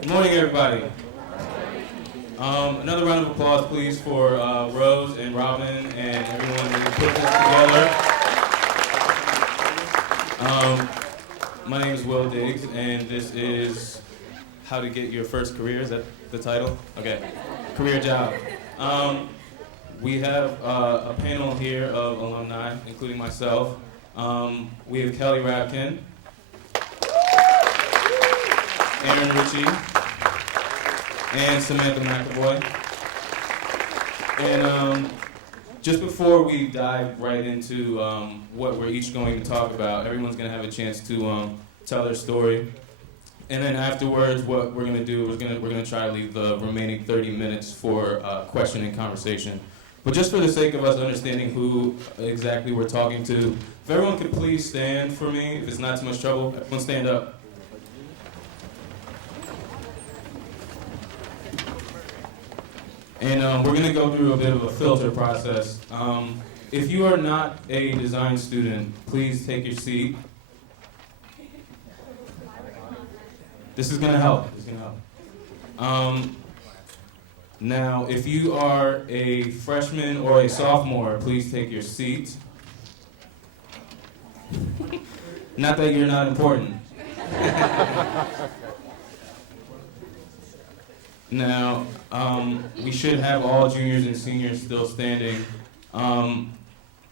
Good morning, everybody. Another round of applause, please, for Rose and Robin and everyone who put this together. My name is Will Diggs, and this is How to Get Your First Career. Is that the title? Okay. Career job. We have a panel here of alumni, including myself. We have Kelly Rabkin, Aaron Ritchie, and Samantha McAvoy. And just before we dive right into what we're each going to talk about, everyone's going to have a chance to tell their story. And then afterwards, what we're going to do is we're going to try to leave the remaining 30 minutes for question and conversation. But just for the sake of us understanding who exactly we're talking to, if everyone could please stand for me, if it's not too much trouble, everyone stand up. And we're going to go through a bit of a filter process. If you are not a design student, please take your seat. This is going to help. Now, if you are a freshman or a sophomore, please take your seat. Not that you're not important. Now, we should have all juniors and seniors still standing.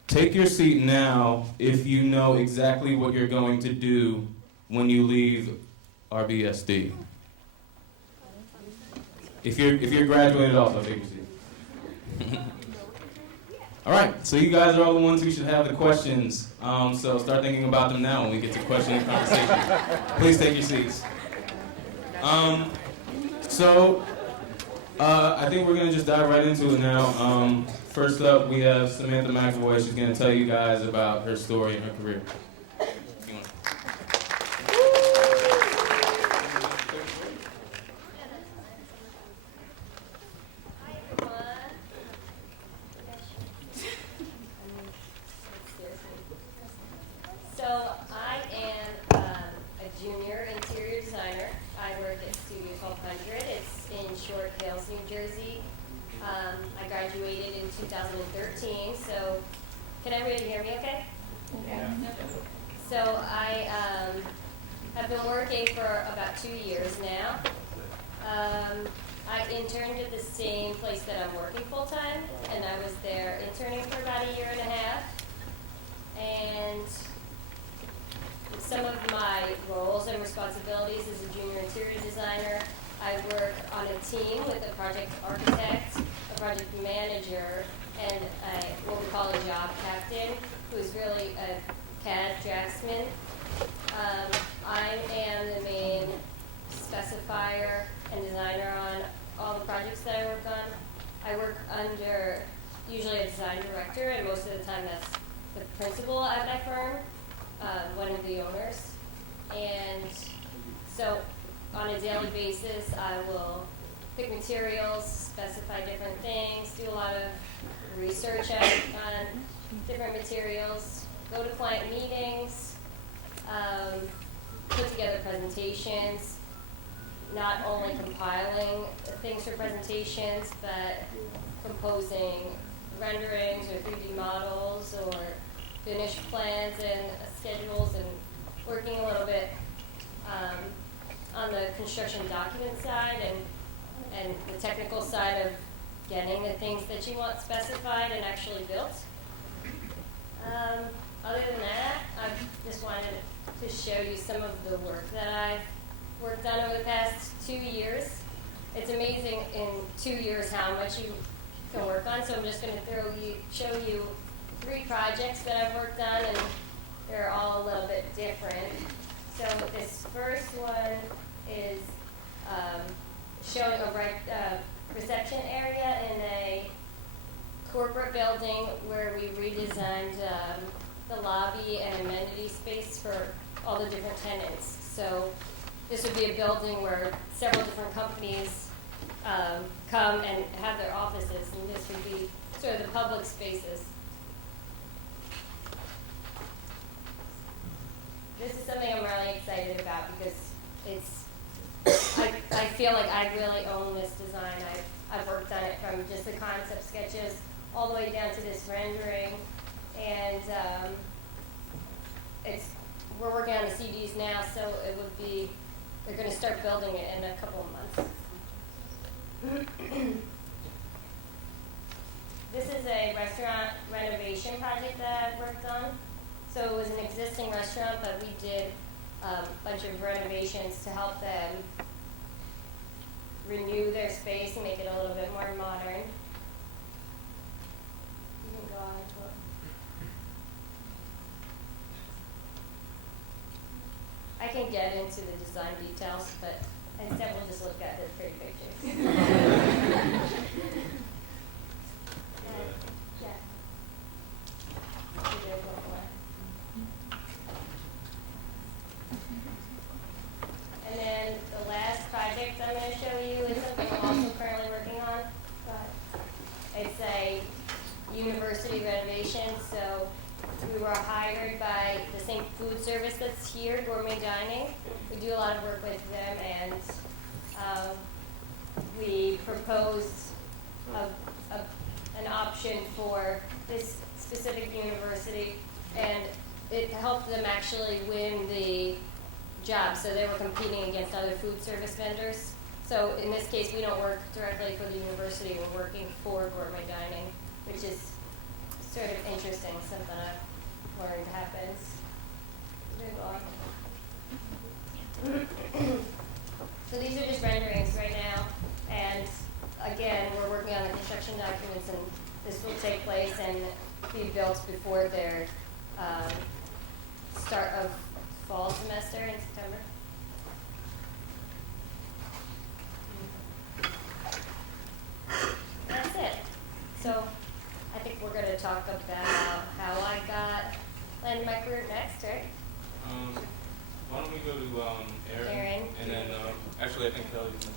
Take your seat now if you know exactly what you're going to do when you leave RBSD. If you're graduated also, take your seat. All right, so you guys are all the ones who should have the questions. So start thinking about them now when we get to question and conversation. Please take your seats. I think we're going to just dive right into it now. First up, we have Samantha McAvoy. She's going to tell you guys about her story and her career. I graduated in 2013, so can everybody hear me okay? Yeah. So I have been working for about 2 years now. I interned at the same place that I'm working full-time, and I was there interning for about a year and a half. And some of my roles and responsibilities as a junior interior designer, I work on a team with a project architect, a project manager, and what we call a job captain, who's really a CAD draftsman. I am the main specifier and designer on all the projects that I work on. I work under usually a design director, and most of the time that's the principal at my firm, one of the owners. And so on a daily basis, I will pick materials, specify different things, do a lot of research on different materials, go to client meetings, put together presentations, not only compiling things for presentations, but composing renderings or 3D models or finished plans and schedules, and working a little bit on the construction document side and the technical side of getting the things that you want specified and actually built. Other than that, I just wanted to show you some of the work that I've worked on over the past 2 years. It's amazing in 2 years how much you can work on, so I'm just going to show you 3 projects that I've worked on, and they're all a little bit different. So this first one is showing a reception area in a corporate building where we redesigned the lobby and amenity space for all the different tenants. So this would be a building where several different companies come and have their offices, and this would be sort of the public spaces. This is something I'm really excited about because it's I feel like I really own this design. I've worked on it from just the concept sketches all the way down to this rendering, and we're working on the CDs now, so they're going to start building it in a couple of months. This is a restaurant renovation project that I've worked on. So it was an existing restaurant, but we did a bunch of renovations to help them renew their space and make it a little bit more modern. You can go on to it. I can get into the design details, but instead we'll just look at the pretty pictures. Yeah. And then the last project I'm going to show you is something I'm also currently working on. It's a university renovation. So we were hired by the same food service that's here, Gourmet Dining. We do a lot of work with them, and we proposed an option for this specific university, and it helped them actually win the job. So they were competing against other food service vendors. So in this case, we don't work directly for the university. We're working for Gourmet Dining, which is sort of interesting, something I've learned happens. So these are just renderings right now, and again, we're working on the construction documents, and this will take place and be built before their start of fall semester in September. That's it. So I think we're going to talk about how I landed my career next, right? Why don't we go to Aaron, and then actually I think Kelly's next.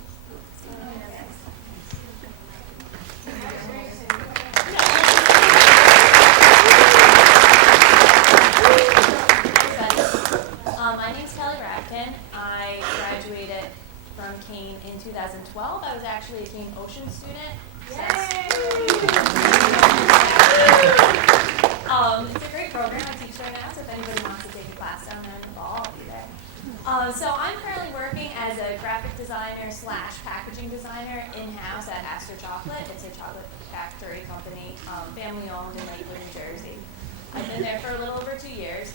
My name's Kelly Radkin. I graduated from Kean in 2012. I was actually a Kean Ocean student. It's a great program. I teach there now, so if anybody wants to take a class down there in the fall, I'll be there. So I'm currently working as a graphic designer / packaging designer in-house at Astor Chocolate. It's a chocolate factory company, family-owned in Lakewood, New Jersey. I've been there for a little over 2 years.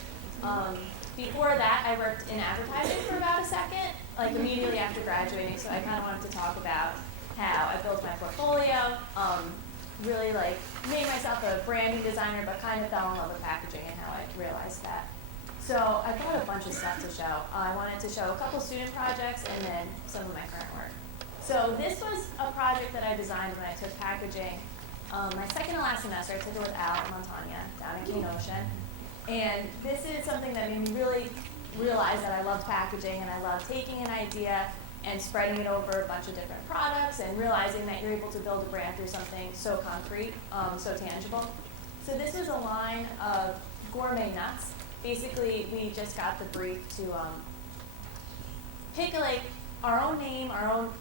Before that, I worked in advertising for about a second, like immediately after graduating, so I kind of wanted to talk about how I built my portfolio, really made myself a branding designer, but kind of fell in love with packaging and how I realized that. So I thought a bunch of stuff to show. I wanted to show a couple student projects and then some of my current work. So this was a project that I designed when I took packaging. My second to last semester, I took it with Al and Montanya down in Kean Ocean. And this is something that made me really realize that I love packaging and I love taking an idea and spreading it over a bunch of different products and realizing that you're able to build a brand through something so concrete, so tangible. So this was a line of gourmet nuts. Basically, we just got the brief to pick our own name, our own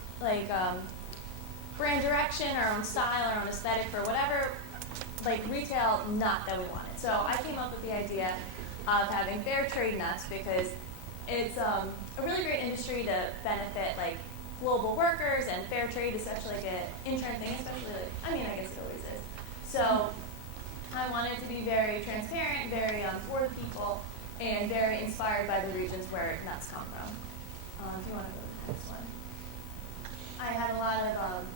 brand direction, our own style, our own aesthetic for whatever retail nut that we wanted. So I came up with the idea of having fair trade nuts because it's a really great industry to benefit global workers, and fair trade is such an inherent thing, especially I guess it always is. So I wanted to be very transparent, very for the people, and very inspired by the regions where nuts come from. If you want to go to the next one. I had a lot of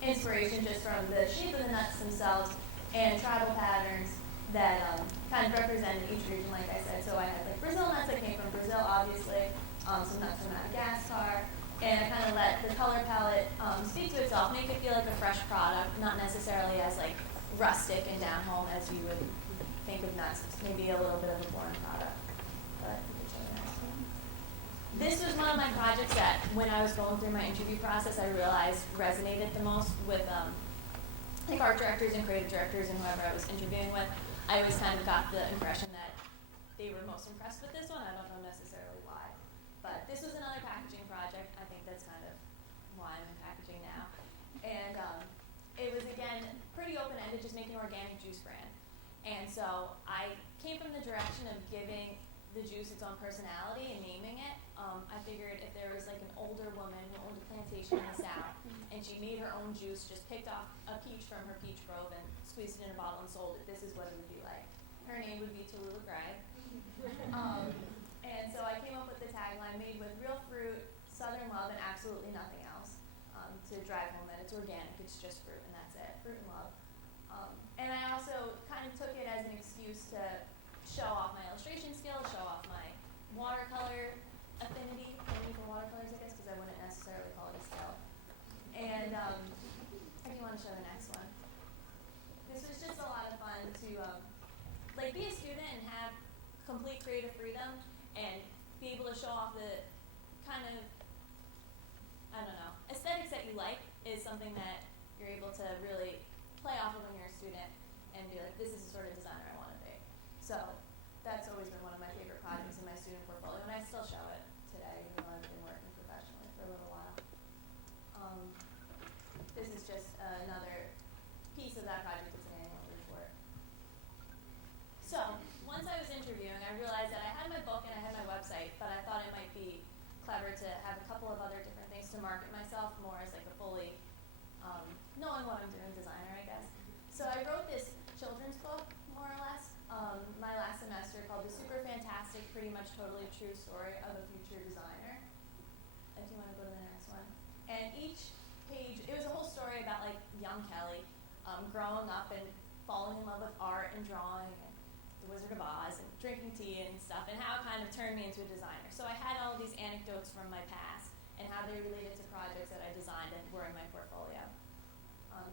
inspiration just from the shape of the nuts themselves and tribal patterns that kind of represented each region, like I said. So I had Brazil nuts that came from Brazil, obviously, some nuts from Madagascar, and I kind of let the color palette speak to itself, make it feel like a fresh product, not necessarily as rustic and down home as you would think of nuts. It's maybe a little bit of a boring product. But you can show the next one. This was one of my projects that, when I was going through my interview process, I realized resonated the most with art directors and creative directors and whoever I was interviewing with. I always kind of got the impression that they were most impressed with this one. I don't know necessarily why. But this was another packaging project. I think that's kind And it was, again, pretty open-ended, just making an organic juice brand. And so I came from the direction of giving the juice its own personality and naming it. I figured if there was like an older woman who owned a plantation in the South, and she made her own juice, just picked off a peach from her peach grove and squeezed it in a bottle and sold it, this is what it would be like. Her name would be Tallulah Gregg. And so I came up with the tagline, made with real fruit, Southern love, and absolutely nothing else, to drive home that it's organic, it's just fruit, and that's it, fruit and love. And I also kind of took it as an excuse to show off my illustration skills, show off my watercolor affinity for watercolors, I guess, because I wouldn't necessarily call it a skill. And if you want to show the next one. This was just a lot of fun to be a student and have complete creative freedom and be able to show off the kind of, aesthetics that you like is something that you're able to really play off of when you're a student and be like, this is the sort of designer I want to be. So that's always been one of my favorite projects in my student portfolio, and I still show it today, even though I've been working professionally for a little while. This is just another piece of that project. It's an annual report. So once I was interviewing, I realized that I had my book and I had my website, but I thought it might be clever to have a couple of other different things to market myself more as like a fully knowing what I'm doing designer, I guess. So I wrote this children's book, more or less, my last semester called The Super Fantastic, Pretty Much Totally True Story of a Future Designer. If you want to go to the next one. And each page, it was a whole story about like young Kelly growing up and falling in love with art and drawing and The Wizard of Oz and drinking tea and stuff, and how it kind of turned me into a designer. So I had all these anecdotes from my past and how they related to projects that I designed and were in my portfolio.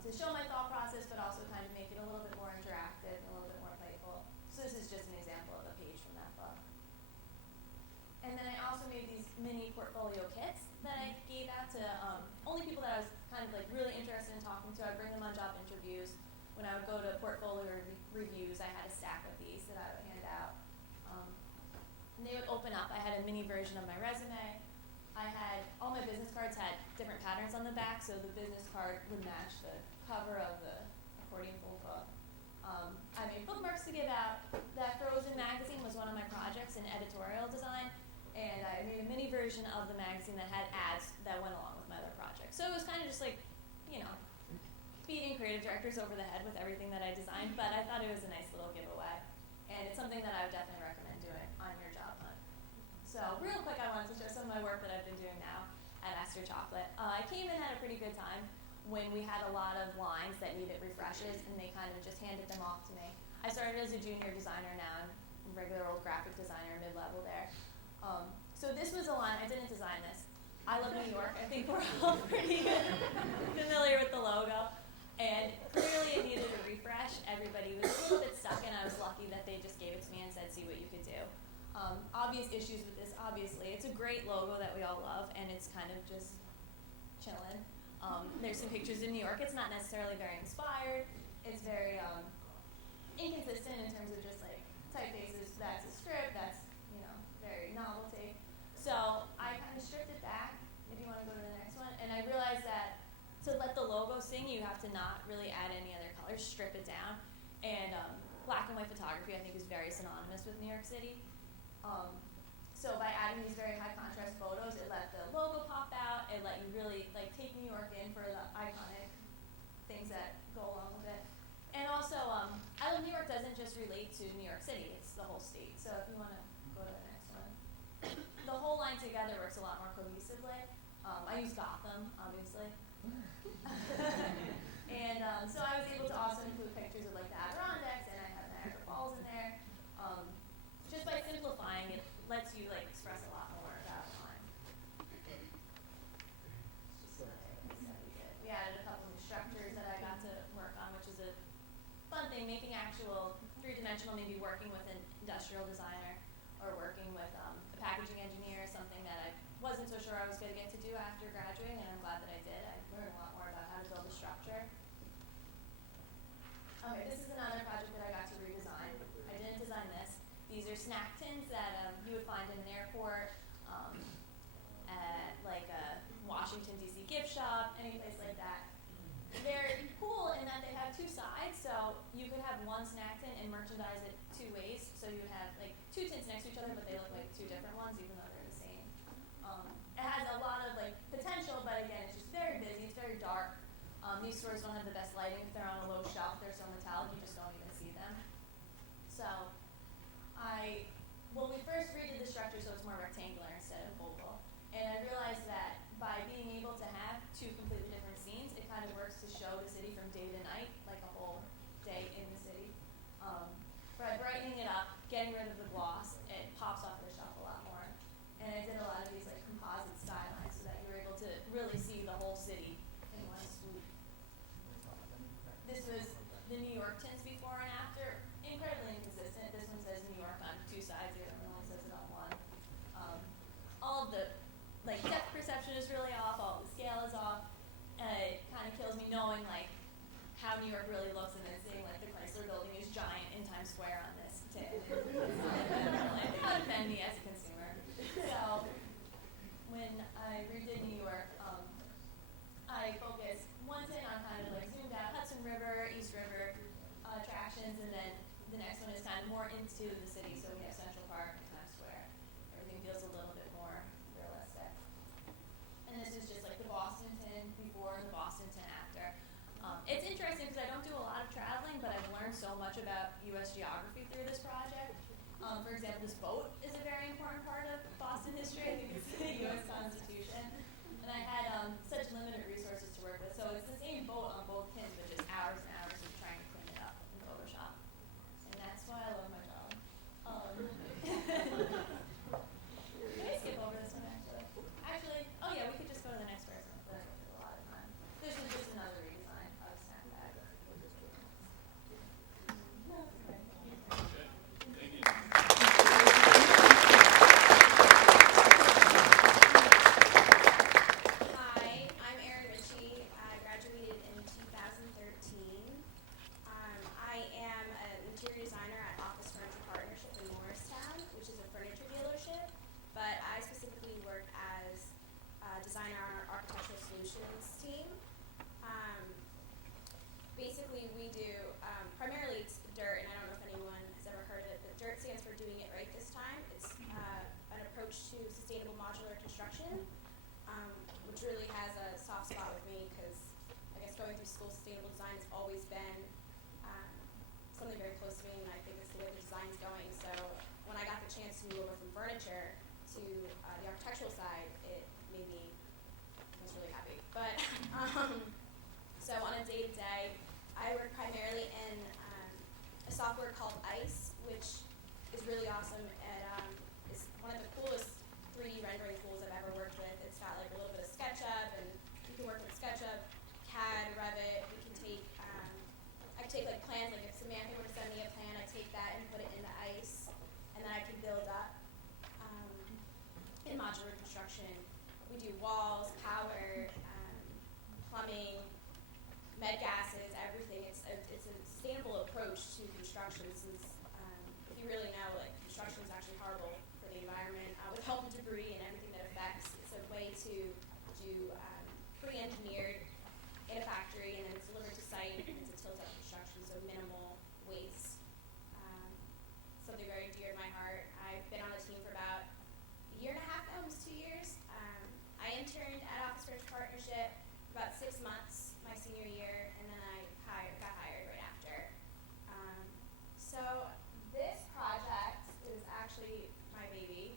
To show my thought process, but also kind of make it a little bit more interactive and a little bit more playful. So this is just an example of a page from that book. And then I also made these mini portfolio kits that I gave out to only people that I was kind of like really interested in talking to. I'd bring them on job interviews. When I would go to portfolio reviews, I had a stack of these that I would hand out. And they would open up. I had a mini version of my resume. I had, all my business cards had different patterns on the back, so the business card would match the cover of the accordion full book. I made bookmarks to give out. That Frozen magazine was one of my projects in editorial design, and I made a mini version of the magazine that had ads that went along with my other projects. So it was kind of just like, beating creative directors over the head with everything that I designed, but I thought it was a nice little giveaway, and it's something that I would definitely recommend doing on your job hunt. So real quick, I wanted to show some of my work that I've been doing now at Esther Chocolate. I came in at a pretty good time when we had a lot of lines that needed refreshes, and they kind of just handed them off to me. I started as a junior designer now, I'm a regular old graphic designer, mid-level there. So this was a line, I didn't design this. I love New York. I think we're all pretty familiar with the logo. And clearly it needed a refresh. Everybody was a little bit stuck, and I was lucky that they just gave it to me and said, see what you could do. Obvious issues with this, obviously. It's a great logo that we all love, and it's kind of just chilling. There's some pictures in New York. It's not necessarily very inspired. It's very inconsistent in terms of just like typefaces. That's a strip. That's very novelty. So I kind of stripped it back. If you want to go to the next one, and I realized that to let the logo sing, you have to not really add any other colors. Strip it down, and black and white photography I think is very synonymous with New York City. So by adding these very high contrast photos, it let the logo pop out. It let you really take New York in for the iconic things that go along with it. And also, I Love New York doesn't just relate to New York City, it's the whole state. So if you want to go to the next one. The whole line together works a lot more cohesively. I use Gotham, obviously. And so I was able to also include pictures of the Adirondacks, and I have Niagara Falls in there. Just by simplifying it, lets you express a lot more about the line. We added a couple new structures that I got to work on, which is a fun thing, making actual three-dimensional, maybe working with an industrial designer or working with a packaging engineer, something that I wasn't so sure I was going to get to do after graduating, and I'm glad that I did. I learned a lot more about how to build a structure. Okay, this is another project that I got to redesign. I didn't design this. These are snack tins that you would find in an airport, at a Washington, D.C. gift shop, any place like that. you could have one snack tin and merchandise it two ways. So you would have like two tins next to each other, but they look like two different ones, even though they're the same. It has a lot of like potential, but again, it's just very busy. It's very dark. These stores don't have the best lighting. If they're on a low shelf, they're so metallic, you just don't even see them. So when we first redid the structure, so it's more rectangular instead of oval, and I realized that by being able to have two completely different scenes, it kind of works to show the city from day to night, like a whole day in the city. By brightening it up, getting rid of the gloss, it pops off the shelf a lot more. And I did a lot of these like composite stylines so that you were able to really see the whole city in one swoop. This was the New York tints before and after. Incredibly inconsistent. This one says New York on two sides, the other one only says it on one. All of the like depth perception is really off, all the scale is off, and it kind of kills me knowing like how New York really looks and then seeing like the Chrysler building is giant in Times Square on this tin. It doesn't offend me as a consumer. So when I redid New York, I focused one tin on kind of like zoomed out Hudson River, East River attractions, and then the next one is kind of more into the city. So we have Central Park and Times Square. Everything feels a little bit more realistic. And this is just like the Boston tin before and the Boston tin after. It's interesting because I don't do a lot of traveling, but I've learned so much about U.S. geography through this project. For example, this boat is a very important part of Boston history. I think it's the U.S. Constitution. And I had such limited resources to work with. So it's the same boat on both tins, but just hours and hours of trying to clean it up in Photoshop. And that's why I love my job. Can I skip over this one, actually? Oh yeah, we could just go to the next person. But that took a lot of time. This is just another redesign of Snapback. Hi, I'm Erin Ritchie. I graduated in 2013. I am an interior designer at Office Furniture Partnership in Morristown, which is a furniture dealership, but I specifically work as a designer on our architectural solutions team. Basically, we do, primarily it's DIRT, and I don't know if anyone has ever heard of it, but DIRT stands for Doing It Right This Time. It's an approach to sustainable modular construction, which really has a soft spot with me because I guess going through school, sustainable design has always been something very close to me, and I think it's the way the design's going. So when I got the chance to move over from furniture to the architectural side, it made me, I was really happy. But so on a day-to-day, I work primarily in a software called ICE, which is really awesome. It's one of the coolest 3D rendering tools I've ever worked with. It's got like a little bit of SketchUp, and you can work with SketchUp, CAD, Revit. We can take, I take like plans, like if Samantha were to send me a plan, I take that and put it into ICE, and then I can build up in modular construction. We do walls, power, plumbing, med gases, everything. It's a sustainable approach to construction. Since if you really know, like construction is actually horrible for the environment with help and debris and everything that affects. It's a way to do pre-engineered in a factory and then it's delivered to site. And it's a tilt-up construction, so minimal waste. Something very dear to my heart. I've been on the team for about a year and a half, almost 2 years. I interned at Office Furniture Partnership for about 6 months my senior year, and then I got hired right after. So this project is actually my baby.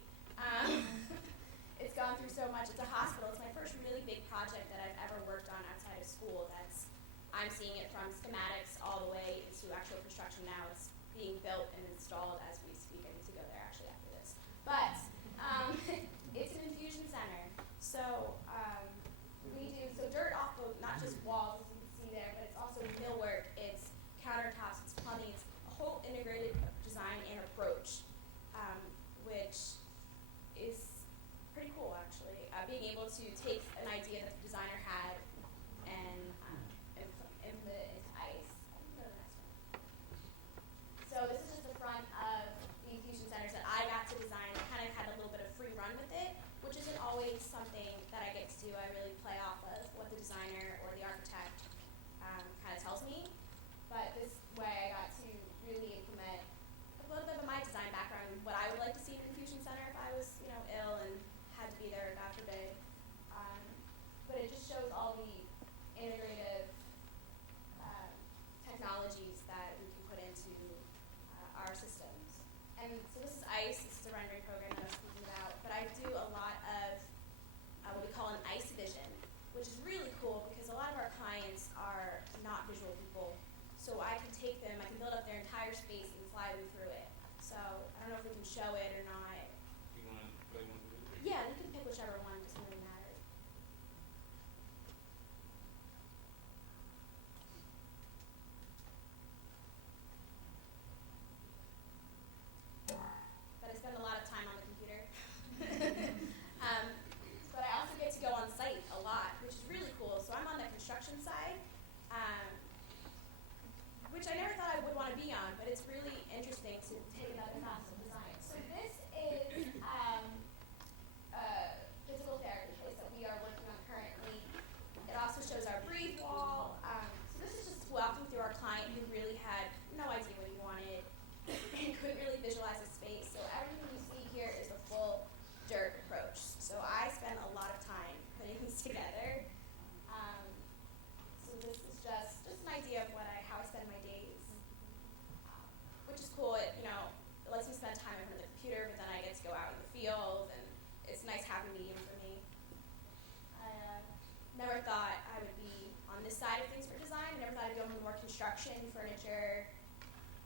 It's gone through so much. It's a hospital. It's my first really big project that I've ever worked on outside of school. I'm seeing it from schematics all the way into actual construction now. It's being built and installed as we speak. I need to go there actually after this. But it's an infusion center. So we do dirt off the, not just walls as you can see there, but it's also millwork, it's countertops, it's plumbing, it's a whole integrated design and approach, which is pretty cool actually. Being able to take an idea that the designer had and implement it into ICE. I can go to the next one. So this is just the front of the infusion centers that I got to design. I kind of had a little bit of free run with it, which isn't always something that I get to do. I really play off of what the designer or the architect kind of tells me. But this way I got to really implement a little bit of my design background, what I would like to see in an infusion center if I was, ill and had to be there after day. But it just shows all the integrative technologies that we can put into our systems. And so this is ICE, this is a rendering program that I was speaking about, but I do a lot of what we call an ICE vision, which is really cool because a lot of our clients are not visual people. So I can take them, I can build up their entire space and fly them through it. So I don't know if we can show it or not. You want to play one? Yeah, we can pick whichever one, doesn't really matter. But I spend a lot of time on the computer. But I also get to go on site a lot, which is really cool. So I'm on the construction side, which I never thought I would want to be on, but it's really interesting to take another class of design. So this is a physical therapy place that we are working on currently. It also shows our breathe wall. So this is just walking through our client who really had no idea what he wanted and couldn't really visualize the space. So everything you see here is a full dirt approach. So I spend a lot of time putting these together. So this is just an idea of how I spend my days, which is cool. It lets me spend time in front of the computer, but then I get to go out in the field, and it's a nice happy medium for me. I never thought I would be on this side of things for design. I never thought I'd go into more construction, furniture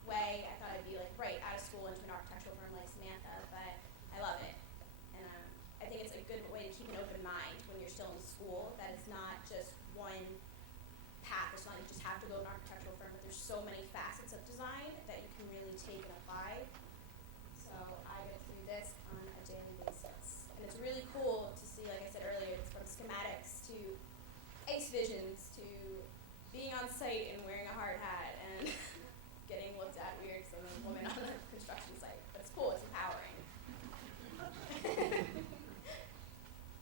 way. I thought I'd be right out of school into an architectural firm like Samantha, but I love it. And I think it's a good way to keep an open mind when you're still in school, that it's not just one path. It's not you just have to go to an architectural firm, but there's so many facets of design that you can really take and apply. So I get to do this on a daily basis. And it's really cool to see, like I said earlier, it's from schematics to ACE visions to being on site and wearing a hard hat and getting looked at weird because I'm a woman on a construction site. But it's cool, it's empowering.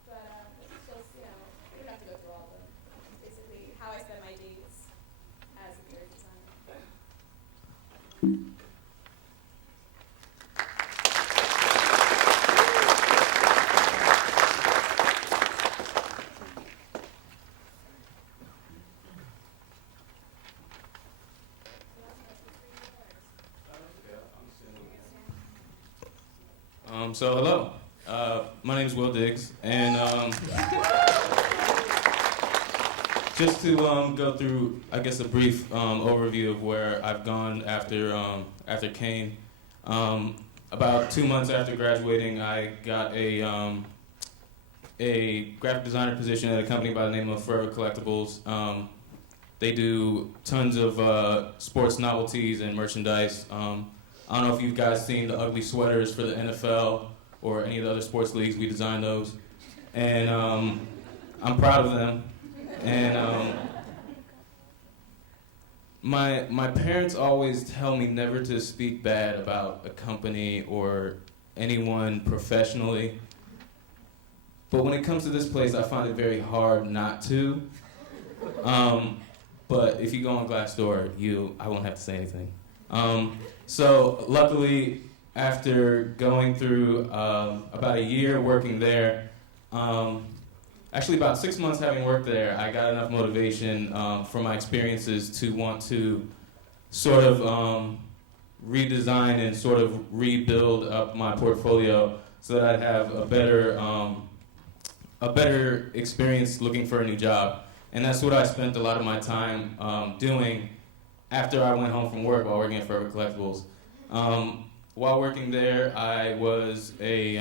But this is just, we don't have to go through all of them. It's basically how I spend my days as a interior designer. So hello, my name is Will Diggs, and just to go through, I guess, a brief overview of where I've gone after Kean. About 2 months after graduating, I got a graphic designer position at a company by the name of Referrals Collectibles. They do tons of sports novelties and merchandise. I don't know if you guys seen the ugly sweaters for the NFL or any of the other sports leagues. We designed those, and I'm proud of them. And my parents always tell me never to speak bad about a company or anyone professionally. But when it comes to this place, I find it very hard not to. But if you go on Glassdoor, I won't have to say anything. So luckily, after going through about a year working there, actually about 6 months having worked there, I got enough motivation from my experiences to want to sort of redesign and sort of rebuild up my portfolio so that I'd have a better experience looking for a new job. And that's what I spent a lot of my time doing after I went home from work while working at Referrals Collectibles. While working there, I was a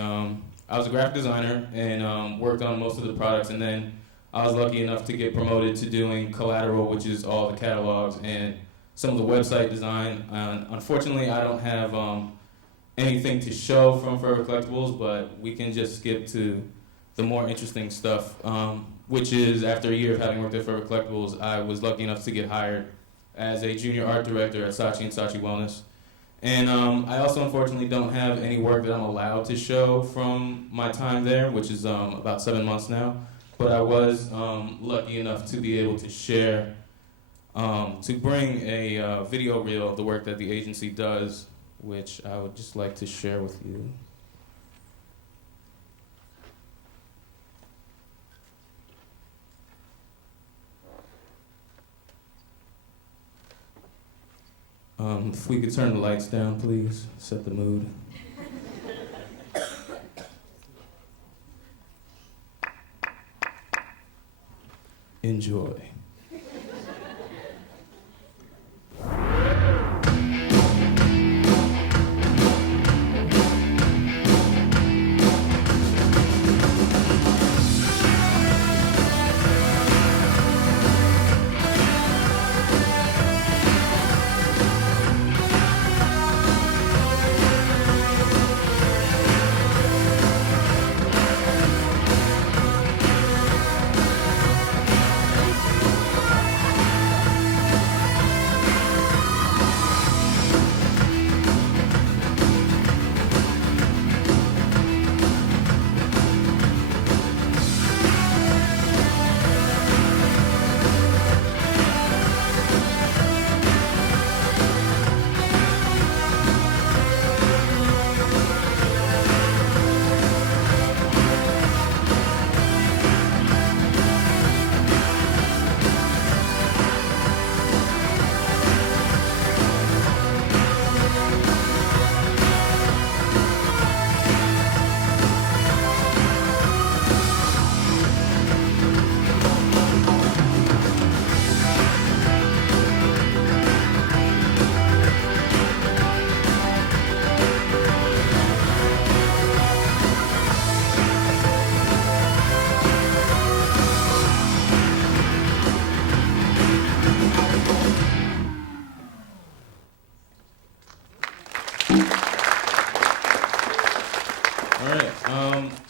graphic designer and worked on most of the products, and then I was lucky enough to get promoted to doing collateral, which is all the catalogs and some of the website design. Unfortunately, I don't have anything to show from Referrals Collectibles, but we can just skip to the more interesting stuff, which is after a year of having worked at Referrals Collectibles, I was lucky enough to get hired as a junior art director at Saatchi & Saatchi Wellness. And I also unfortunately don't have any work that I'm allowed to show from my time there, which is about 7 months now. But I was lucky enough to be able to share to bring a video reel of the work that the agency does, which I would just like to share with you. If we could turn the lights down, please, set the mood. Enjoy.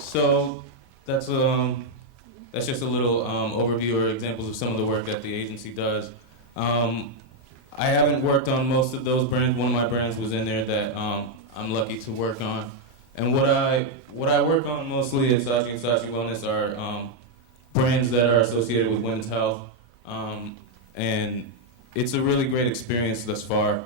So that's just a little overview or examples of some of the work that the agency does. I haven't worked on most of those brands. One of my brands was in there that I'm lucky to work on. And what I work on mostly at Saatchi & Saatchi Wellness are brands that are associated with women's health. And it's a really great experience thus far.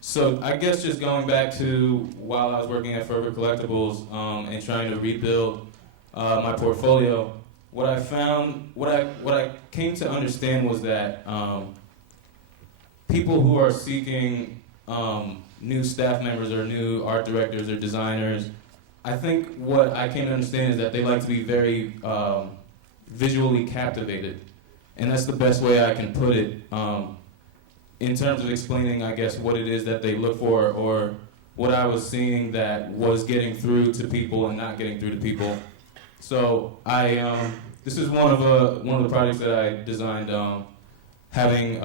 So I guess just going back to while I was working at Forever Collectibles and trying to rebuild my portfolio, what I came to understand was that people who are seeking new staff members or new art directors or designers, I think what I came to understand is that they like to be very visually captivated, and that's the best way I can put it. In terms of explaining, I guess, what it is that they look for or what I was seeing that was getting through to people and not getting through to people. So this is one of the projects that I designed after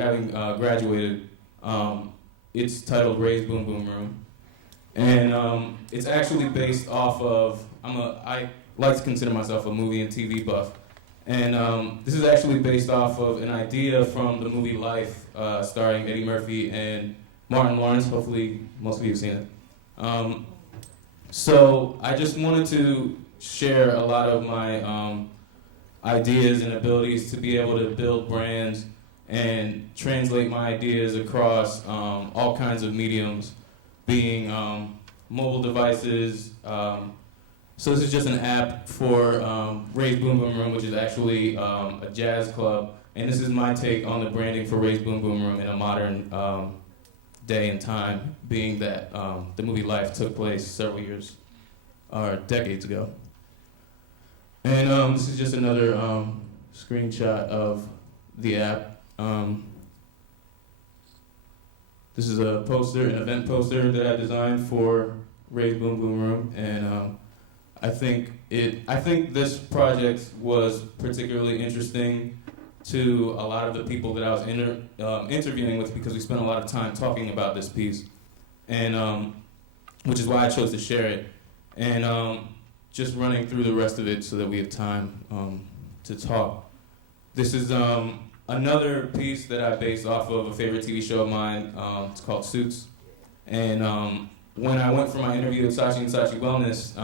having graduated. It's titled Ray's Boom Boom Room. And it's actually based off of, I like to consider myself a movie and TV buff. And this is actually based off of an idea from the movie Life, starring Eddie Murphy and Martin Lawrence. Hopefully most of you have seen it. So I just wanted to share a lot of my ideas and abilities to be able to build brands and translate my ideas across all kinds of mediums, being mobile devices. So this is just an app for Ray's Boom Boom Room, which is actually a jazz club. And this is my take on the branding for Ray's Boom Boom Room in a modern day and time, being that the movie Life took place several years or decades ago. And this is just another screenshot of the app. This is a poster, an event poster that I designed for Ray's Boom Boom Room, and I think this project was particularly interesting to a lot of the people that I was interviewing with, because we spent a lot of time talking about this piece, and which is why I chose to share it, and just running through the rest of it so that we have time to talk. This is another piece that I based off of a favorite TV show of mine. It's called Suits, and when I went for my interview at Saatchi & Saatchi Wellness,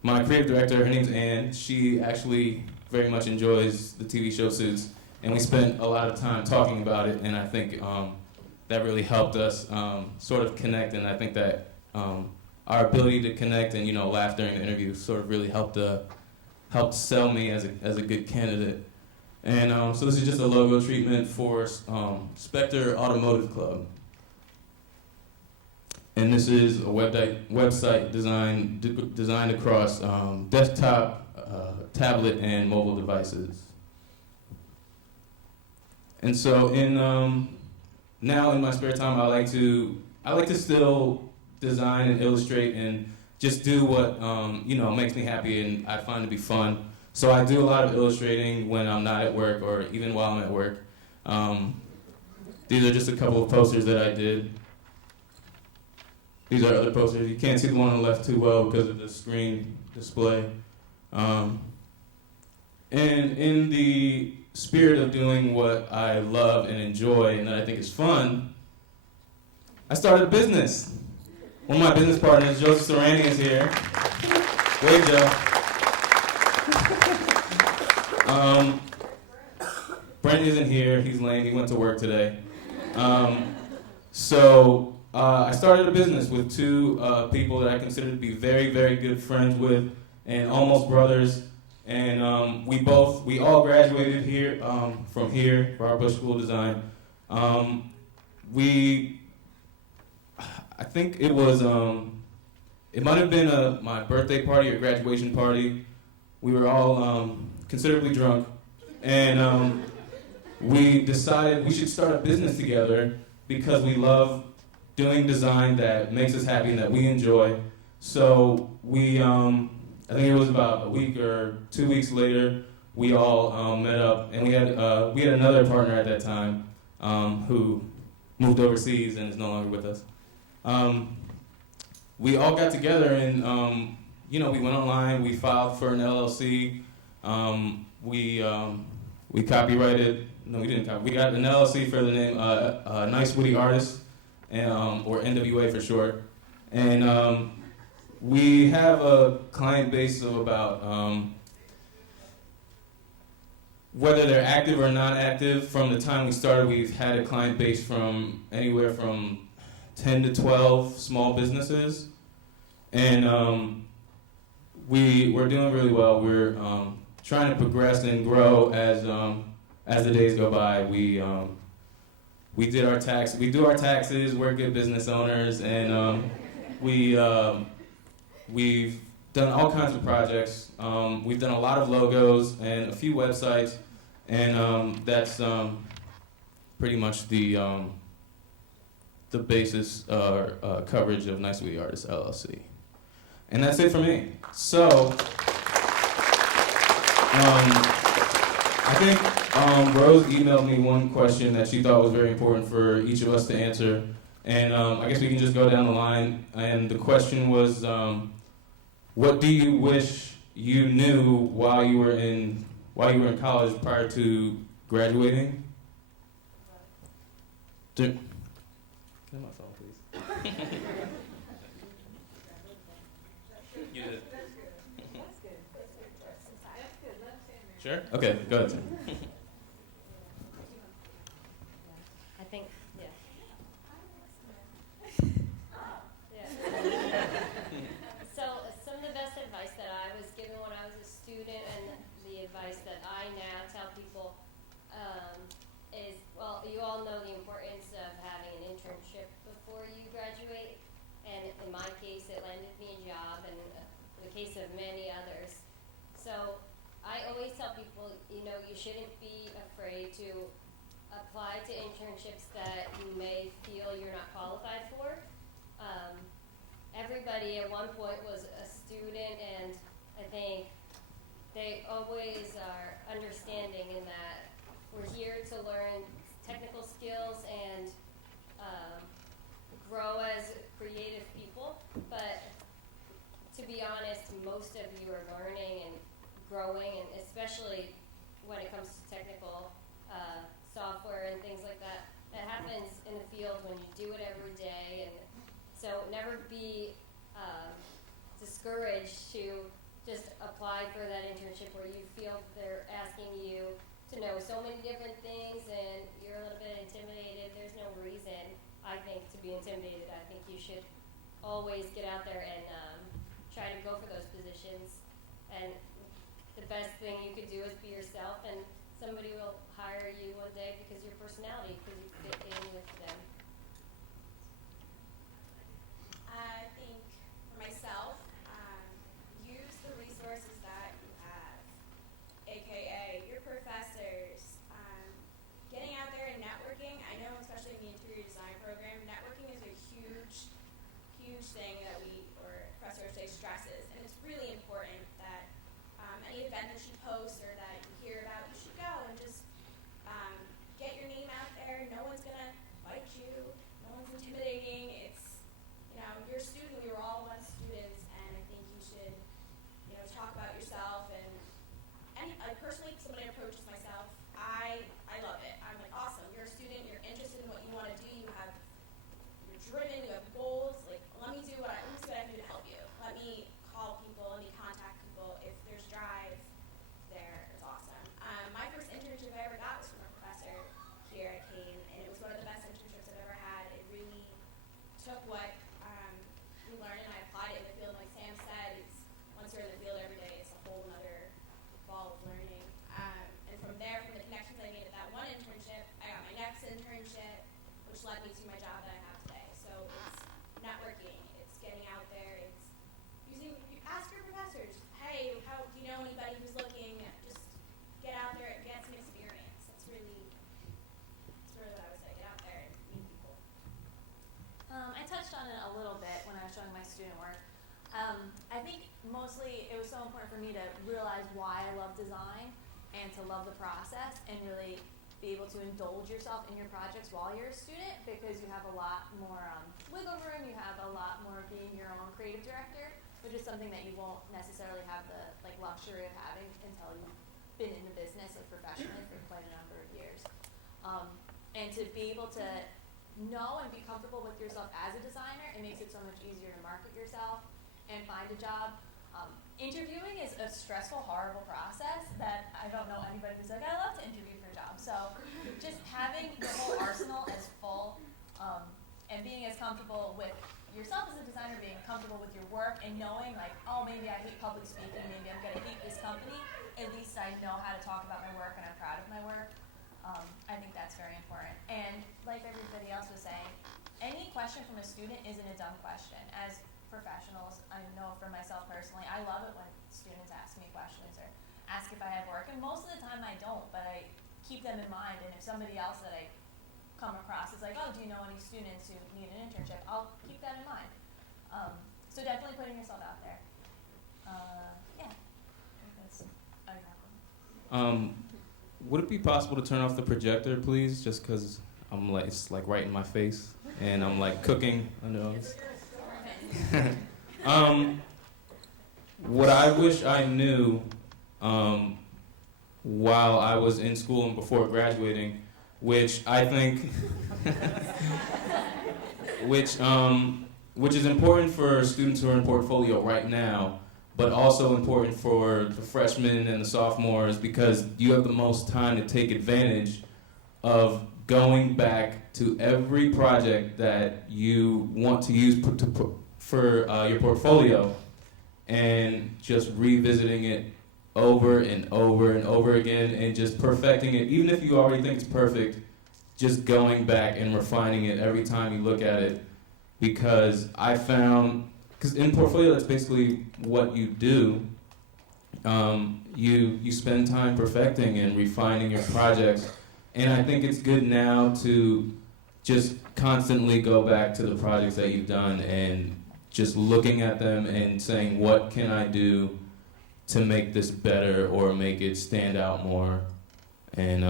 my creative director, her name's Anne, she actually very much enjoys the TV show Suits. and we spent a lot of time talking about it, and I think that really helped us sort of connect, and I think that our ability to connect and laugh during the interview sort of really helped sell me as a good candidate. And so this is just a logo treatment for Spectre Automotive Club. And this is a website designed across desktop, tablet, and mobile devices. And so now in my spare time, I like to still design and illustrate and just do what makes me happy and I find to be fun. So I do a lot of illustrating when I'm not at work or even while I'm at work. These are just a couple of posters that I did. These are other posters. You can't see the one on the left too well because of the screen display. And in the spirit of doing what I love and enjoy and that I think is fun, I started a business. One of my business partners, Joseph Sorani, is here. Wave, Joe. Brent isn't here. He's lame. He went to work today. So I started a business with two people that I consider to be very, very good friends with and almost brothers. And we all graduated here from here, Robert Bush School of Design. I think it was, it might have been my birthday party or graduation party. We were all considerably drunk, and we decided we should start a business together because we love doing design that makes us happy and that we enjoy. So we, I think it was about a week or 2 weeks later, we all met up, and we had another partner at that time who moved overseas and is no longer with us. We all got together and, we went online, we filed for an LLC, we copyrighted, no, we didn't copy, we got an LLC for the name Nice Witty Artists, and, or NWA for short, and we have a client base of about, whether they're active or not active, from the time we started, we've had a client base from anywhere from 10 to 12 small businesses, and we're doing really well. We're trying to progress and grow as the days go by. We do our taxes. We're good business owners, and we've done all kinds of projects. We've done a lot of logos and a few websites, and that's pretty much the basis coverage of Nice Witty Artists LLC. And that's it for me. So, I think Rose emailed me one question that she thought was very important for each of us to answer. And I guess we can just go down the line. And the question was, what do you wish you knew while you were in college prior to graduating? Can I have my phone, please? You did. Sure? Okay, go ahead, Tim. I think, yeah. So some of the best advice that I was given when I was a student, and the advice that I now tell people is, well, you all know the importance of having an internship before you graduate, and in my case, it landed me a job, and in the case of many others. So I always tell people, you shouldn't be afraid to apply to internships that you may feel you're not qualified for. Everybody at one point was a student, and I think they always are understanding in that we're here to learn technical skills and grow as creative people, but to be honest, most of you are learning and growing, and especially when it comes to technical software and things like that. That happens in the field when you do it every day, and so never be discouraged to just apply for that internship where you feel they're asking you to know so many different things and you're a little bit intimidated, there's no reason, I think, to be intimidated. I think you should always get out there and try to go for those positions. And the best thing you could do is be yourself, and somebody will hire you one day because of your personality, because you fit in with them. I think for myself, use the resources that you have, aka your professors. Getting out there and networking. I know, especially in the interior design program, networking is a huge, huge thing that professors say stresses, and it's really important that any event that you post or that you hear about, you should go and just get your name out there. No one's gonna fight you. No one's intimidating. It's, you're a student. We were all once students, and I think you should, talk about yourself. And personally, if somebody approaches myself, I love it. I'm like, awesome. You're a student. You're interested in what you want to do. You're driven. You have goals. Like, let me see what I can do to help you. Let me call people. Let me contact people. If there's drive there, it's awesome. My first internship I ever got was from a professor here at Kean, and it was one of the best internships I've ever had. It really took what we learned and I applied it in the field. Like Sam said, once you're in the field every day, it's a whole other ball of learning. And from there, from the connections I made at that one internship, I got my next internship, which led me to my job that I have today. So it's networking, it's getting out there, it's ask your professors, hey, how do you know anybody who's looking? Just get out there and get some experience. That's really what I would say. Get out there and meet people. I touched on it a little bit when I was showing my student work. I think mostly it was so important for me to realize why I love design and to love the process and really be able to indulge yourself in your projects while you're a student, because you have a lot more wiggle room, you have a lot more being your own creative director, which is something that you won't necessarily have the luxury of having until you've been in the business professionally for quite a number of years. And to be able to know and be comfortable with yourself as a designer, it makes it so much easier to market yourself and find a job. Interviewing is a stressful, horrible process that I don't know anybody who's like, I love to interview for jobs. So just having the whole arsenal as full and being as comfortable with yourself as a designer, being comfortable with your work and knowing oh, maybe I hate public speaking, maybe I'm going to hate this company, at least I know how to talk about my work and I'm proud of my work. I think that's very important. And like everybody else was saying, any question from a student isn't a dumb question. As professionals, I know for myself personally, I love it when students ask me questions or ask if I have work. And most of the time I don't, but I keep them in mind. And if somebody else that I come across is like, oh, do you know any students who need an internship? I'll keep that in mind. So definitely putting yourself out there. Yeah, I think that's a problem. Would it be possible to turn off the projector, please? Just because it's right in my face, and I'm cooking under all this. What I wish I knew while I was in school and before graduating, which I think, which is important for students who are in portfolio right now, but also important for the freshmen and the sophomores, because you have the most time to take advantage of going back to every project that you want to use for your portfolio and just revisiting it over and over and over again and just perfecting it. Even if you already think it's perfect, just going back and refining it every time you look at it. Because I found, because in portfolio, that's basically what you do. You spend time perfecting and refining your projects. And I think it's good now to just constantly go back to the projects that you've done and just looking at them and saying, what can I do to make this better or make it stand out more? And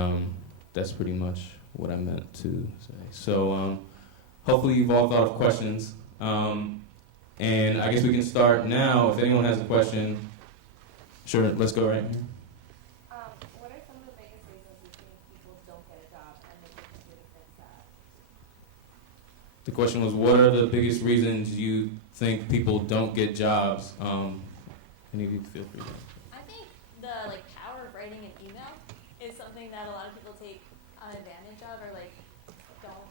that's pretty much what I meant to say. So hopefully you've all thought of questions. And I guess we can start now. If anyone has a question, sure, let's go right here. What are some of the biggest reasons you think people don't get a job and they think you would fix that? The question was, what are the biggest reasons you think people don't get jobs? Any of you feel free to. I think the power of writing an email is something that that a lot of people take advantage of, or like don't,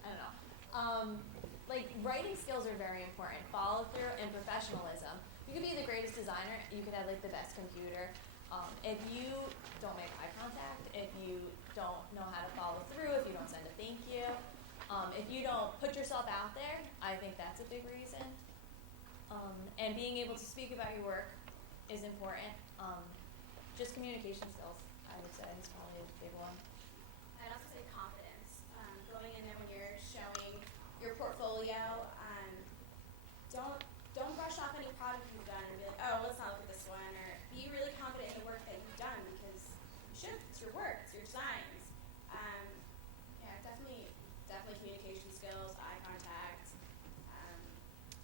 I don't know. Like writing skills are very important. Follow through and professionalism. You could be the greatest designer. You could have like the best computer. If you don't make eye contact, if you don't know how to follow through, if you don't send a thank you, if you don't put yourself out there, I think that's a big reason. And being able to speak about your work is important. Just communication skills, I would say, is probably a big one. I'd also say confidence. Going in there when you're showing your portfolio, don't brush off any project you've done and be like, oh, let's not look at this one, or be really confident in the work that you've done, because you should. It's your work. It's your designs. Yeah, definitely communication skills, eye contact.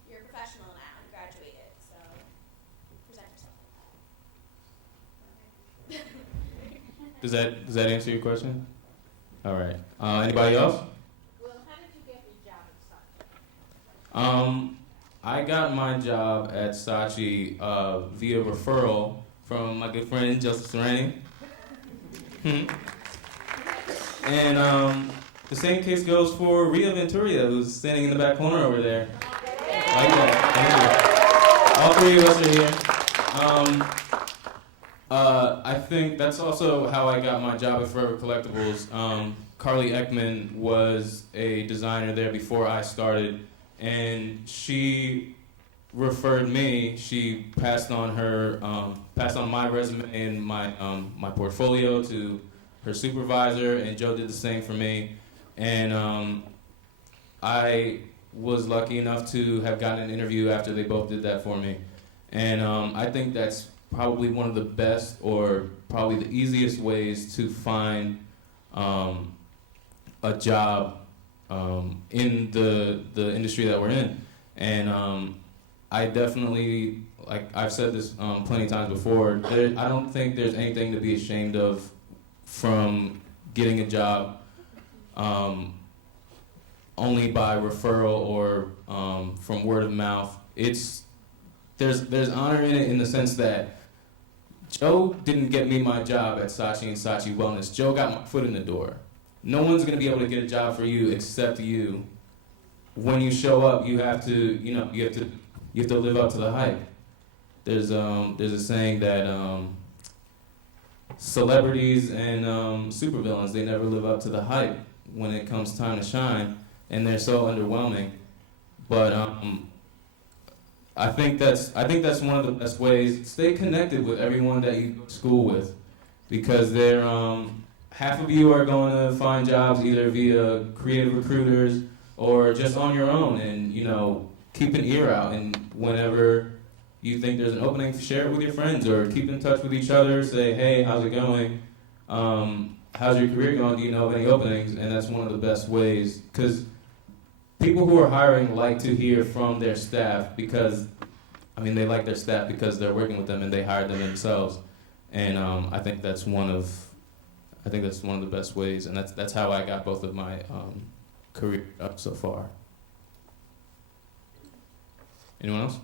You're a professional now. You graduated, so present yourself like that. Does that answer your question? All right. Anybody else? Well, how did you get your job at Saatchi? I got my job at Saatchi via referral from my good friend Joseph Serrani. And the same case goes for Ria Venturia, who's standing in the back corner over there. Like that. Thank you. All three of us are here. I think that's also how I got my job at Forever Collectibles. Carly Ekman was a designer there before I started, and she referred me. She passed on my resume and my portfolio to her supervisor, and Joe did the same for me. And I was lucky enough to have gotten an interview after they both did that for me. And I think that's probably one of the best, or probably the easiest ways to find a job in the industry that we're in. And I definitely, like I've said this plenty of times before, I don't think there's anything to be ashamed of from getting a job only by referral or from word of mouth. There's honor in it, in the sense that Joe didn't get me my job at Saatchi and Saatchi Wellness. Joe got my foot in the door. No one's going to be able to get a job for you except you. When you show up, you have to live up to the hype. There's a saying that celebrities and supervillains, they never live up to the hype when it comes time to shine, and they're so underwhelming. But I think that's one of the best ways. Stay connected with everyone that you go to school with, because they're half of you are going to find jobs either via creative recruiters or just on your own, and keep an ear out, and whenever you think there's an opening, share it with your friends or keep in touch with each other. Say, hey, how's it going? How's your career going? Do you know of any openings? And that's one of the best ways, because people who are hiring like to hear from their staff, because they like their staff because they're working with them and they hired them themselves. And I think that's one of the best ways, and that's how I got both of my career up so far. Anyone else?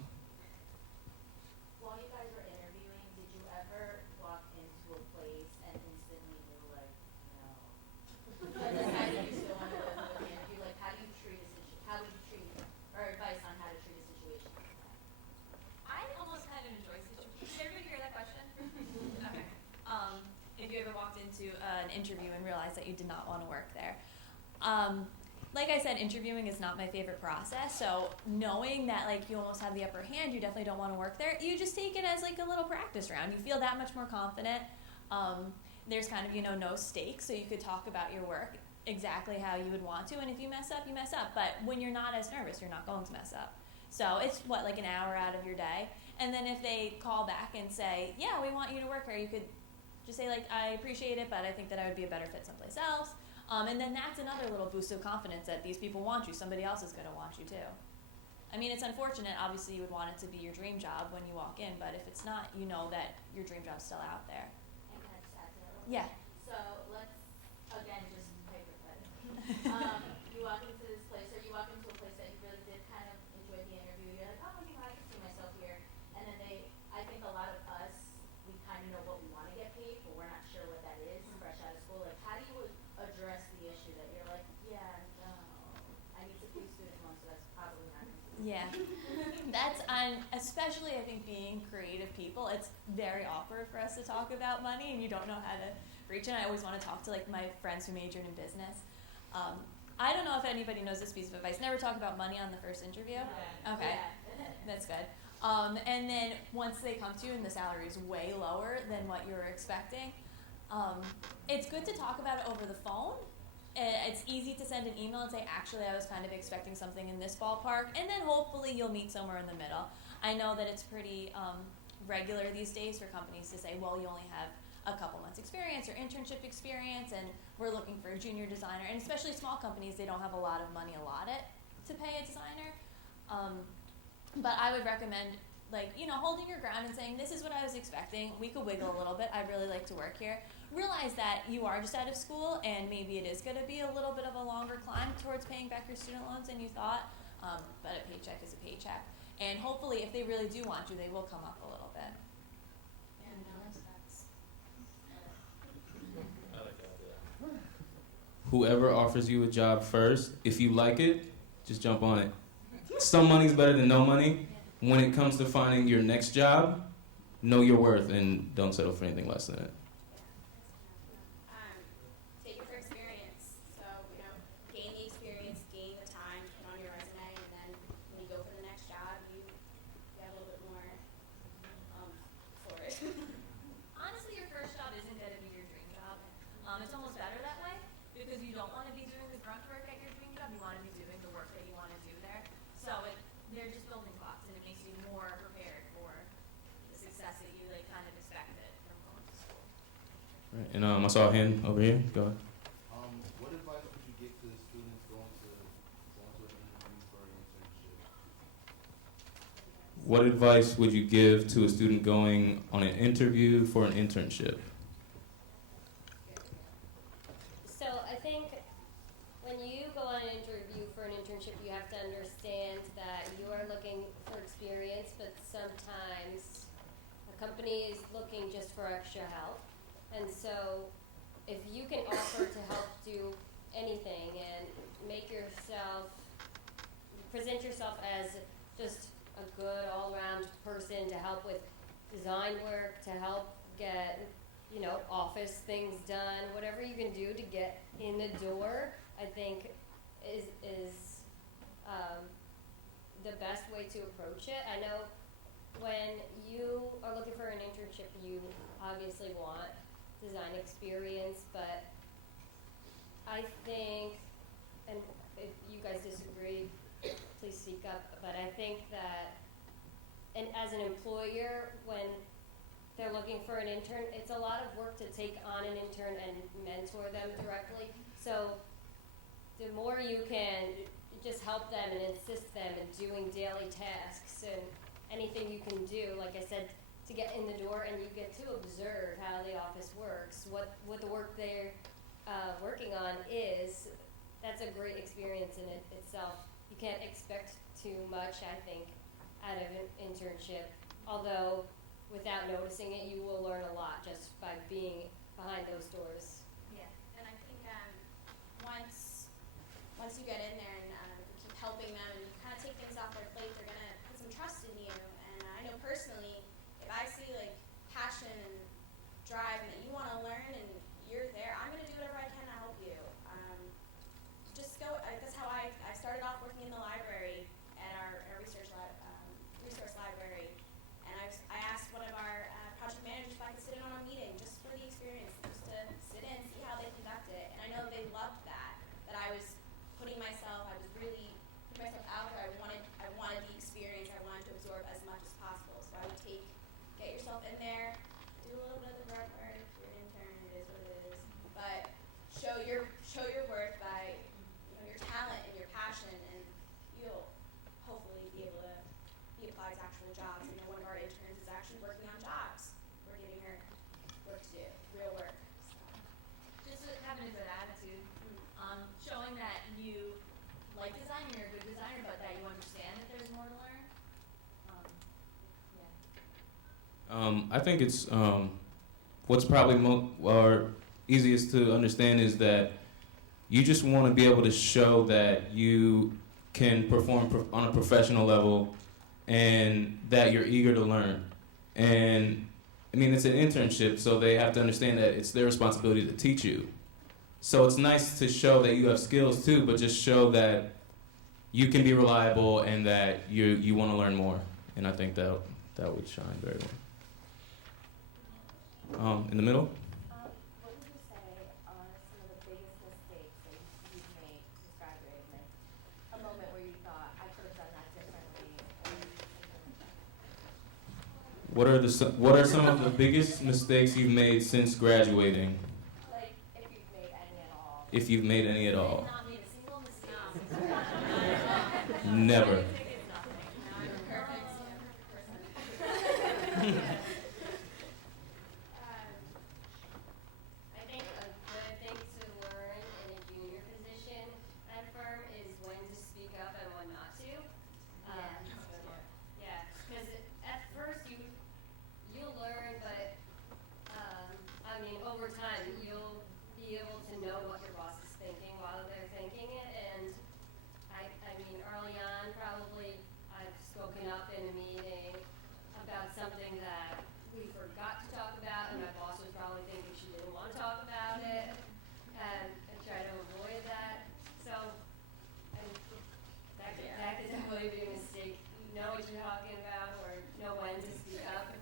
While you guys were interviewing, did you ever walk into a place and instantly knew, like, decided you still want to go into the interview? Like, how would you treat, or advice on how to treat a situation like that? I almost kind of enjoy situations. Did everybody hear that question? Okay. If you ever walked into an interview and realized that you did not want to work there. Like I said, interviewing is not my favorite process, so knowing that like you almost have the upper hand, you definitely don't want to work there, you just take it as like a little practice round. You feel that much more confident. There's kind of, no stakes, so you could talk about your work exactly how you would want to, and if you mess up, you mess up. But when you're not as nervous, you're not going to mess up. So it's like an hour out of your day. And then if they call back and say, yeah, we want you to work here, you could just say like, I appreciate it, but I think that I would be a better fit someplace else. And then that's another little boost of confidence that these people want you. Somebody else is going to want you too. It's unfortunate. Obviously, you would want it to be your dream job when you walk in, but if it's not, you know that your dream job's still out there. And can I just add to that a little? Yeah. So let's, again, just hypothetically. You walk into this place, or you walk into a place that you really did kind of enjoy the interview. You're like, oh, I can see myself here. And then I think a lot of us, we kind of know what we want to get paid, but we're not sure what that is, fresh out of Yeah. That's especially I think being creative people, it's very awkward for us to talk about money and you don't know how to reach it. I always want to talk to like my friends who majored in business. I don't know if anybody knows this piece of advice. Never talk about money on the first interview. Yeah. Okay. Yeah. That's good. And then once they come to you and the salary is way lower than what you were expecting, it's good to talk about it over the phone. It's easy to send an email and say, actually, I was kind of expecting something in this ballpark, and then hopefully you'll meet somewhere in the middle. I know that it's pretty regular these days for companies to say, well, you only have a couple months experience or internship experience, and we're looking for a junior designer. And especially small companies, they don't have a lot of money allotted to pay a designer. But I would recommend, like, you know, holding your ground and saying, this is what I was expecting. We could wiggle a little bit. I'd really like to work here. Realize that you are just out of school, and maybe it is going to be a little bit of a longer climb towards paying back your student loans than you thought, but a paycheck is a paycheck. And hopefully, if they really do want you, they will come up a little bit. Yeah, no, that's I like that. Whoever offers you a job first, if you like it, just jump on it. Some money's better than no money. When it comes to finding your next job, know your worth and don't settle for anything less than it. Take it for experience. So, you know, gain the experience, gain the time to put on your resume, and then when you go for the next job, you have a little bit more for it. Honestly, your first job isn't going to be your dream job. It's almost better that way because you don't want to be doing the grunt work at your dream job. You want to be doing the work that you want to do there. So they're just building blocks, and it makes you more prepared for the success that you like kind of expected from going to school. Right. And I saw a hand over here. Go ahead. What advice would you give to the students going to an interview for an internship? What advice would you give to a student going on an interview for an internship? So I think when you go on an interview for an internship, you have to understand that you are looking for experience, but sometimes a company is looking just for extra help. And so if you can offer to help do anything and make yourself, present yourself as just a good all-around person to help with design work, to help get, you know, office things done, whatever you can do to get in the door, I think is the best way to approach it. I know when you are looking for an internship, you obviously want design experience, but I think, and if you guys disagree, please speak up, but I think that, and as an employer, when they're looking for an intern, it's a lot of work to take on an intern and mentor them directly. So the more you can just help them and assist them in doing daily tasks and anything you can do, like I said, to get in the door, and you get to observe how the office works, what the work they're working on is, that's a great experience in it itself. You can't expect too much, I think, out of an internship, although without noticing it, you will learn a lot just by being behind those doors. Yeah, and I think once you get in there and you keep helping them and you kind of take things off their plate, they're gonna put some trust in you. And I know personally, if I see like passion and drive and that you want to learn and you're there, I'm gonna do whatever I can to help you. Just go. That's how I started off working in the library at our resource library, and I asked one of our project managers if I could sit in on a meeting just for the experience, just to sit in and see how they conduct it. And I know they loved that I was putting myself, I was really putting myself out there. I wanted the experience. I wanted to absorb as much as possible. So I would get yourself in there, do a little bit of the grunt work. You're an intern, it is what it is. But show your worth by your talent and your passion, and you'll hopefully be able to be applied to actual jobs. One of our interns is actually working on jobs. We're giving her work to do, real work. So. Just having a good attitude, showing that you like design and you're a good designer, but that you understand that there's more to learn. I think it's what's probably or easiest to understand is that you just want to be able to show that you can perform on a professional level, and that you're eager to learn. And I mean, it's an internship, so they have to understand that it's their responsibility to teach you. So it's nice to show that you have skills too, but just show that you can be reliable and that you want to learn more. And I think that would shine very well. In the middle? What would you say are some of the biggest mistakes that you've made since graduating? Like a moment where you thought, I could have done that differently, or something like that. What are some of the biggest mistakes you've made since graduating? Like if you've made any at all. If you've made any at all. Not made a single mistake since graduating. Never. I think a good thing to learn in a junior position at a firm is when to speak up and when not to. Yeah, because at first you'll learn, but I mean over time you'll be able to know what your boss is thinking while they're thinking it. And I mean early on probably I've spoken up in a meeting about something that we forgot to talk about, and my boss was probably thinking she didn't want to talk about it, and I try to avoid that. So, that could definitely be a mistake. You know what you're talking about, or know when to speak up.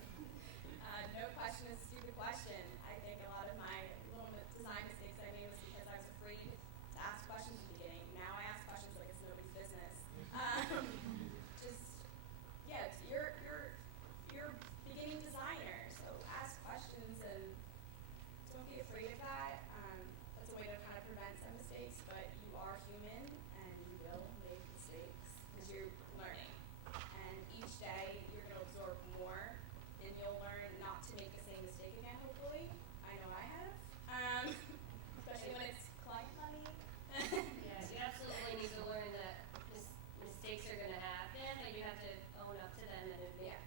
No question is a stupid question. I think a lot of my little design mistakes I made was because I was afraid to ask questions at the beginning. Now I ask questions like it's nobody's business. You're a beginning designer, so ask questions and don't be afraid of that. That's a way to kind of prevent some mistakes, but you are human and you will make mistakes because you're learning. And each day you're going to absorb more and you'll learn not to make the same mistake again, hopefully. I know I have. Especially when it's client money. Yeah, you absolutely need to learn that mistakes are going to happen, but you have to own up to them and admit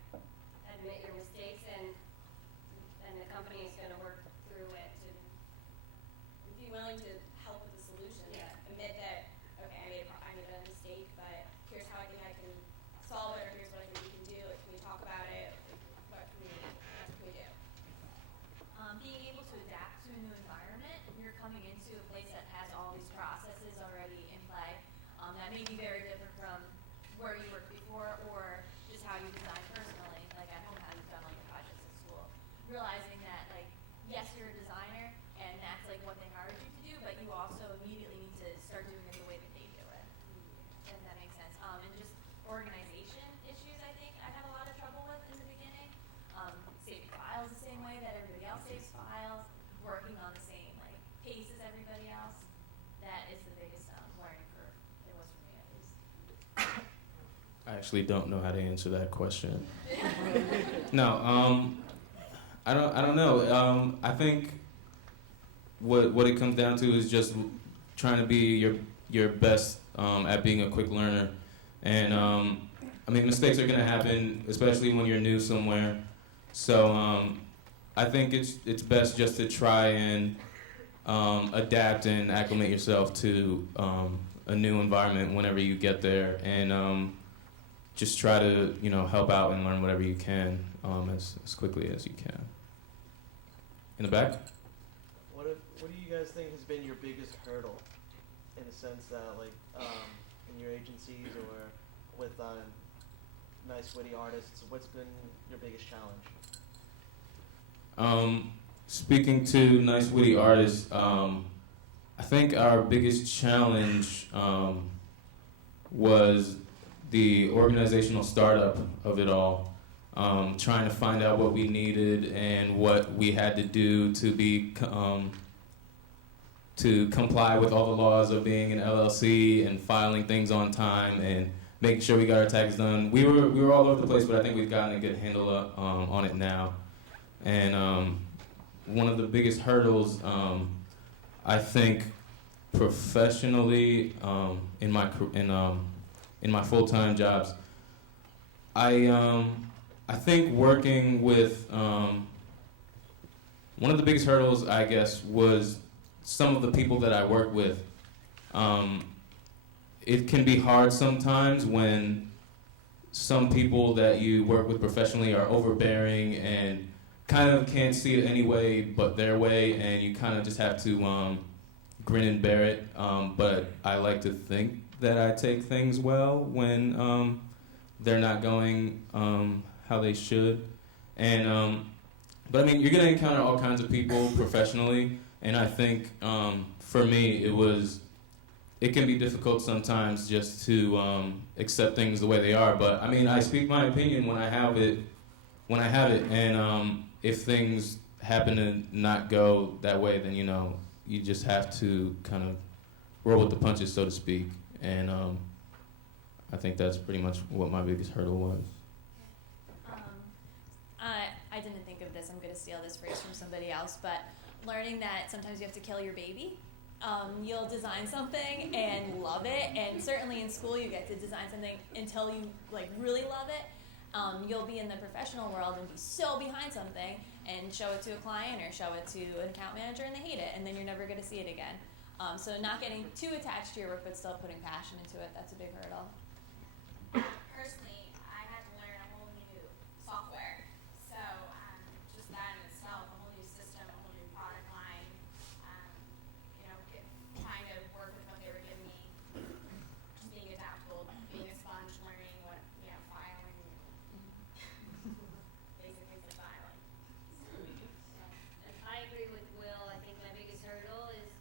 your mistakes, and the company is going to work through it to. Be willing to help with the solution. Yeah. Admit that, okay, I made a mistake, but here's how I think I can solve it, or here's what I think we can do. Like, can we talk about it? Like, what can we do? Being able to adapt to a new environment, you're coming into a place that has all these processes already in play, that may be very different from where you worked before, or just how you design personally, like at home, how you've done like projects at school. Realizing that, like, yes, you're a designer, and that's like what they hired you to do, but you also immediately need to start doing it the way that they do it, if that makes sense. And just organization issues, I think I had a lot of trouble with in the beginning. Saving files the same way that everybody else saves files, working on the same like pace as everybody else. That is the biggest learning curve. It was for me at least. I actually don't know how to answer that question. No, I don't know. I think what it comes down to is just trying to be your best at being a quick learner. And I mean, mistakes are gonna happen, especially when you're new somewhere. So I think it's best just to try and adapt and acclimate yourself to a new environment whenever you get there, and just try to help out and learn whatever you can as quickly as you can. In the back? What do you guys think has been your biggest hurdle, in the sense that in your agencies or with nice witty artists? What's been your biggest challenge? Speaking to nice witty artists, I think our biggest challenge was the organizational startup of it all. Trying to find out what we needed and what we had to do to comply with all the laws of being an LLC and filing things on time and making sure we got our taxes done. We were all over the place, but I think we've gotten a good handle on it now. And one of the biggest hurdles, I think, professionally, in my full-time jobs, I think working with one of the biggest hurdles, I guess, was some of the people that I worked with. it can be hard sometimes when some people that you work with professionally are overbearing and kind of can't see it any way but their way, and you kind of just have to grin and bear it. But I like to think that I take things well when they're not going how they should. And but I mean, you're gonna encounter all kinds of people professionally, and I think for me it can be difficult sometimes just to accept things the way they are. But I mean, I speak my opinion when I have it, and if things happen to not go that way, then you just have to kind of roll with the punches, so to speak. And I think that's pretty much what my biggest hurdle was. I didn't think of this. I'm going to steal this phrase from somebody else, but learning that sometimes you have to kill your baby. You'll design something and love it, and certainly in school you get to design something until you really love it. You'll be in the professional world and be so behind something and show it to a client or show it to an account manager and they hate it, and then you're never going to see it again. So not getting too attached to your work but still putting passion into it, that's a big hurdle. Personally, I had to learn a whole new software. So just that in itself, a whole new system, a whole new product line, trying to work with what they were giving me, just being adaptable, being a sponge, learning what, filing, basic things like filing. And I agree with Will. I think my biggest hurdle is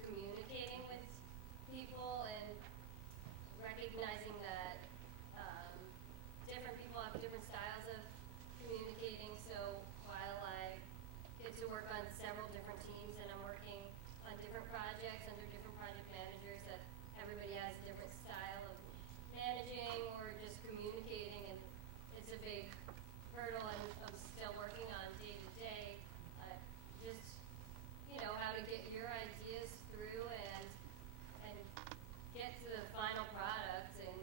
communicating with people and recognizing that different people have different styles of communicating. So while I get to work on several different teams and I'm working on different projects under different project managers, that everybody has a different style of managing or just communicating, and it's a big hurdle I'm still working on day to day. Just how to get your ideas through and get to the final product in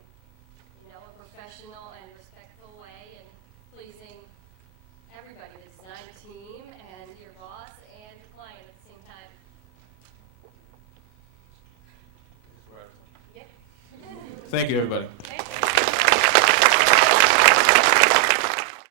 a professional and respectful way, and pleasing everybody, the design team and your boss and the client at the same time. Thank you, everybody.